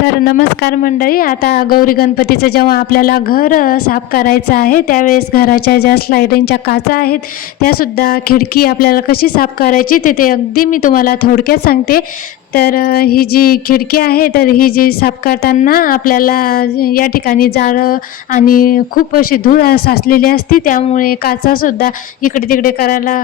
तर नमस्कार मंडळी. आता गौरी गणपतीचं जेव्हा आपल्याला घर साफ करायचं आहे, त्यावेळेस घराच्या ज्या स्लायडिंगच्या काचा आहेत त्यासुद्धा, खिडकी आपल्याला कशी साफ करायची ते अगदी मी तुम्हाला थोडक्यात सांगते. तर ही जी खिडकी आहे, तर ही जी साफ करताना आपल्याला या ठिकाणी जाळं आणि खूप अशी धूळ साचलेली असते, त्यामुळे काचासुद्धा इकडे तिकडे करायला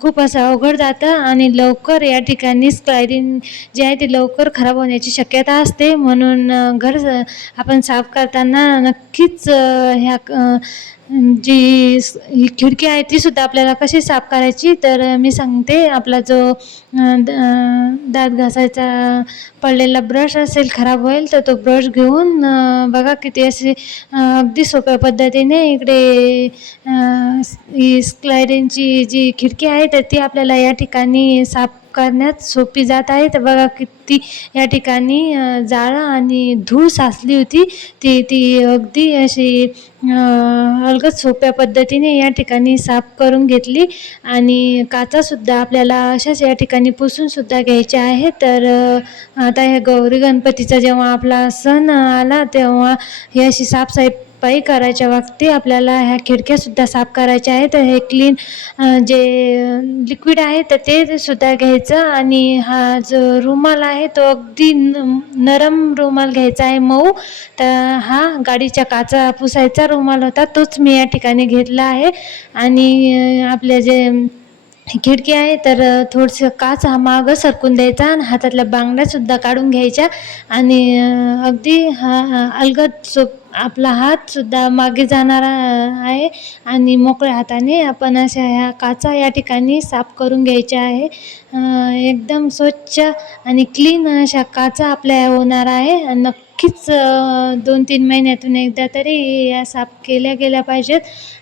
खूप असं अवघड जातं आणि लवकर या ठिकाणी स्लायडिंग जे आहे ते लवकर खराब होण्याची शक्यता असते. म्हणून घर आपण साफ करताना नक्कीच ही खिडकी आहे तीसुद्धा आपल्याला कशी साफ करायची, तर मी सांगते. आपला जो दात घासायचा पडलेला ब्रश असेल, खराब होईल, तर तो ब्रश घेऊन बघा किती अशी अगदी सोप्या पद्धतीने इकडे ही स्लायडिंगची जी खिडकी आहे तर ती आपल्याला या ठिकाणी साफ करण्यात सोपी जात आहे. तर बघा किती या ठिकाणी जाळं आणि धूळ साचली होती, ती अगदी अशी अलगद सोप्या पद्धतीने या ठिकाणी साफ करून घेतली. आणि काचासुद्धा आपल्याला अशाच या ठिकाणी पुसूनसुद्धा घ्यायच्या आहे. तर आता ह्या गौरी गणपतीचा जेव्हा आपला सण आला, तेव्हा ही अशी साफसफाई करायच्या वक्ती आपल्याला ह्या खिडक्यासुद्धा साफ करायच्या आहेत. तर हे क्लीन जे लिक्विड आहे तर ते सुद्धा घ्यायचं आणि हा जो रुमाल आहे तो अगदी नरम रुमाल घ्यायचा आहे, मऊ. तर हा गाडीच्या काचा पुसायचा रुमाल होता, तोच मी या ठिकाणी घेतला आहे. आणि आपले जे खिडकी आहे तर थोडंसं काच हा मागं सरकून द्यायचा आणि हातातल्या बांगड्यासुद्धा काढून घ्यायच्या आणि अगदी अलगद आपला हातसुद्धा मागे जाणारा आहे आणि मोकळ्या हाताने आपण अशा ह्या काचा या ठिकाणी साफ करून घ्यायच्या आहे. एकदम स्वच्छ आणि क्लीन अशा काचा आपल्या होणार आहे. नक्कीच 2-3 महिन्यातून एकदा तरी या साफ केल्या गेल्या पाहिजेत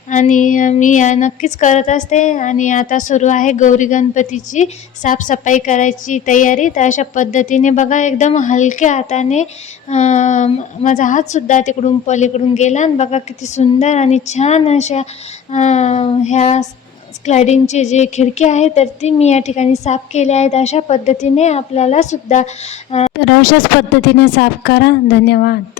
आणि मी या नक्कीच करत असते. आणि आता सुरू आहे गौरी गणपतीची साफसफाई करायची तयारी. तर अशा पद्धतीने बघा एकदम हलक्या हाताने माझा हातसुद्धा तिकडून पलीकडून गेला आणि बघा किती सुंदर आणि छान अशा ह्या स्लायडिंगची जी खिडकी आहे तर ती मी या ठिकाणी साफ केल्या आहेत. अशा पद्धतीने आपल्याला सुद्धा अशाच पद्धतीने साफ करा. धन्यवाद.